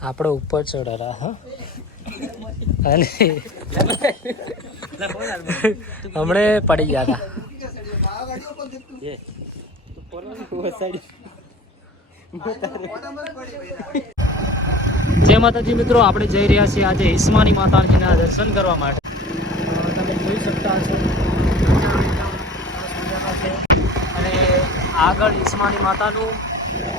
આપણે ઉપર ચડેલા હા. અને હમણે પડી ગયા હતા. જય માતાજી મિત્રો, આપણે જઈ રહ્યા છીએ આજે ઈસ્માની માતાજીના દર્શન કરવા માટે. તમે જોઈ શકતા છો અને આગળ ઈસ્માની માતાનું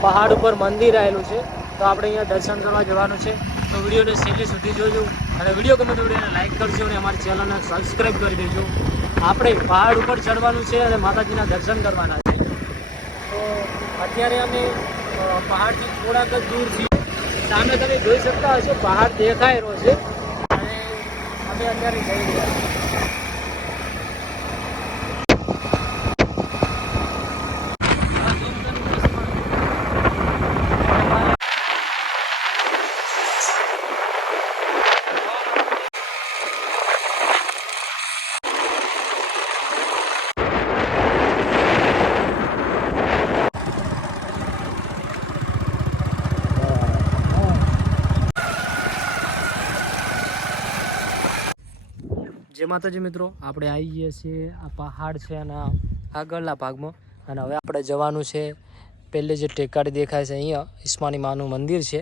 પહાડ ઉપર મંદિર આવેલું છે. તો આપણે અહીંયા દર્શન કરવા જવાનું છે. તો વિડીયોને છેલ્લે સુધી જોજો. અને વીડિયો ગમે તો વિડીયોને લાઈક કરજો અને અમારી ચેનલને સબસ્ક્રાઈબ કરી દેજો. આપણે પહાડ ઉપર ચડવાનું છે અને માતાજીના દર્શન કરવાના છે. તો અત્યારે અમે પહાડથી થોડાક જ દૂરથી સામે તમે જોઈ શકતા હશો, પહાડ દેખાય રહ્યો છે. અને અમે અત્યારે જઈ રહ્યા જય માતાજી મિત્રો, આપણે આવી ગયા છીએ આ પહાડ છે અને આગળના ભાગમાં. અને હવે આપણે જવાનું છે, પહેલે જે ટેકાડી દેખાય છે અહીંયા, ઈસ્માની માનું મંદિર છે.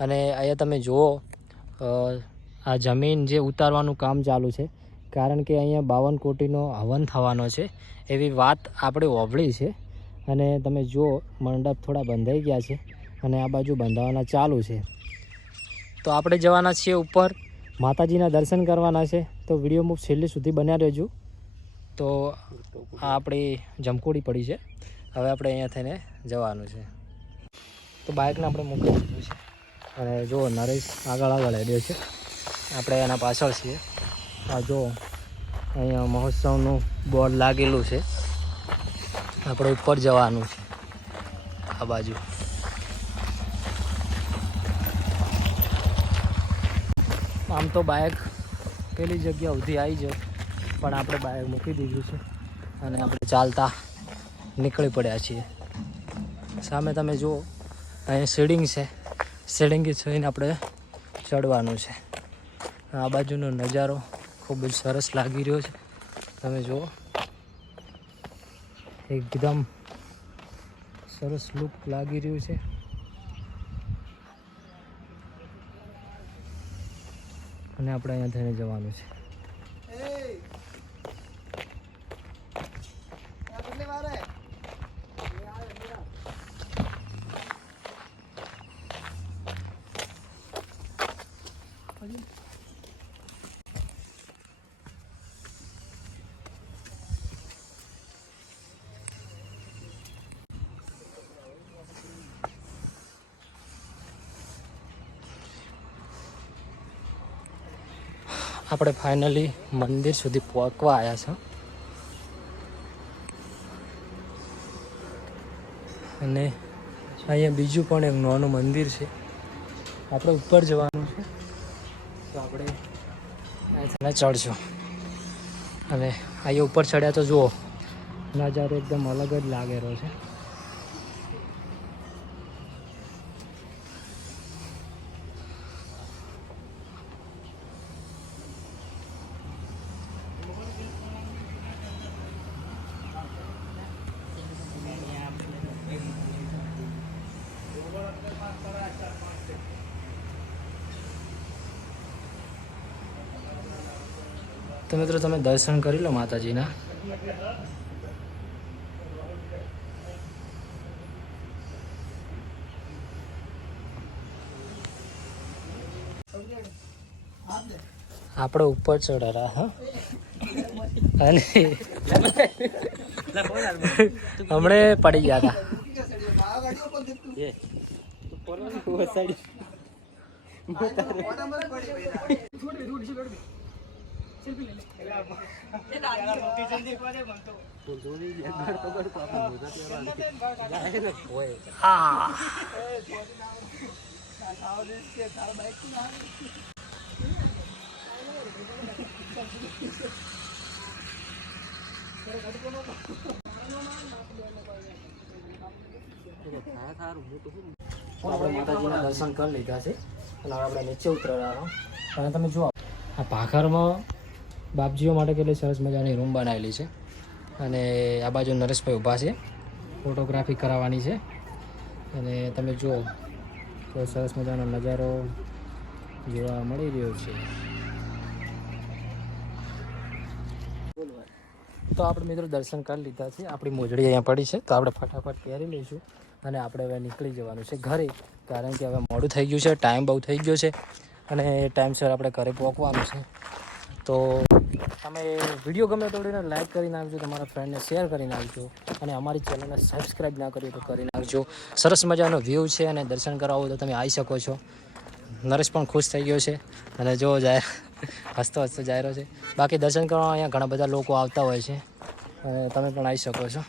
અને અહીંયા તમે જુઓ આ જમીન જે ઉતારવાનું કામ ચાલુ છે. કારણ કે અહીંયા બાવન કોટીનો હવન થવાનો છે. એવી વાત આપણે ઓભળી છે. અને તમે જુઓ, મંડપ થોડા બંધાઈ ગયા છે અને આ બાજુ બંધાવાના ચાલુ છે. તો આપણે જવાના છીએ ઉપર. માતાજીના દર્શન કરવાના છે. તો વિડીયોમાં છેલ્લે સુધી બન્યા રહેજો. તો આ આપણી જમકોડી પડી છે. હવે આપણે અહીંયા થઈને જવાનું છે. તો બાઇકને આપણે મૂકી દીધું છે. અને જો નરેશ આગળ આગળ હેડ્યો છે. આપણે એના પાછળ છીએ. આ જો અહીંયા મહોત્સવનું બોર્ડ લાગેલું છે. આપણે ઉપર જવાનું છે. આ બાજુ. આમ તો બાઇક પેલી જગ્યા સુધી આવી જાય પણ આપણે બાઇક મૂકી દીધું છે. અને આપણે ચાલતા નીકળી પડ્યા છીએ. સામે તમે જુઓ, અહીં સીડિંગ છે. સીડિંગથી થઈને આપણે ચડવાનું છે. આ બાજુનો નજારો ખૂબ જ સરસ લાગી રહ્યો છે. તમે જુઓ. એકદમ સરસ લુક લાગી રહ્યું છે. અને આપણે અહીંયા થઈને જવાનું છે. આપણે ફાઇનલી મંદિર સુધી પહોંચવા આવ્યા છે. અને અહીંયા બીજું પણ એક નાનું મંદિર છે. આપણે ઉપર જવાનું છે. તો આપણે અહીંથી ચડશું. અને અહીંયા ઉપર ચડ્યા તો જુઓ, નજારો એકદમ અલગ જ લાગેલો છે. તો મિત્રો તમે દર્શન કરી લો માતાજીના. આપણે ઉપર ચડેલા હા? અને હમણે પડી ગયા હતા આપણે માતાજીના દર્શન કરી લીધા છે. અને આપણે નીચે ઉતરેલા અને તમે જુઓ. આ પાખરમાં બાપજીઓ માટે કેટલી સરસ મજાની રૂમ બનાવેલી છે. અને આ બાજુ નરેશભાઈ ઊભા છે. ફોટોગ્રાફી કરાવવાની છે. અને તમે જુઓ તો સરસ મજાનો નજારો જોવા મળી રહ્યો છે. તો આપણે મિત્રો દર્શન કરી લીધા છે. આપણી મોજડી અહીંયા પડી છે. તો આપણે ફટાફટ પહેરી લઈશું અને આપણે હવે નીકળી જવાનું છે ઘરે. કારણ કે હવે મોડું થઈ ગયું છે. ટાઈમ બહુ થઈ ગયો છે. અને ટાઈમસર આપણે ઘરે પહોંચવાનું છે. તો તમે વીડિયો ગમે તો એને લાઈક કરી નાખજો તમારા ફ્રેન્ડને શેર કરી નાખજો અને અમારી ચેનલને સબસ્ક્રાઈબ ના કરી તો કરી નાખજો. સરસ મજાનો વ્યૂ છે અને દર્શન કરાવો તો તમે આવી શકો છો. નરેશ પણ ખુશ થઈ ગયો છે અને જો જાહેર હસતો હસતો જાહેરો છે. બાકી દર્શન કરવા અહીંયા ઘણા બધા લોકો આવતા હોય છે અને તમે પણ આવી શકો છો.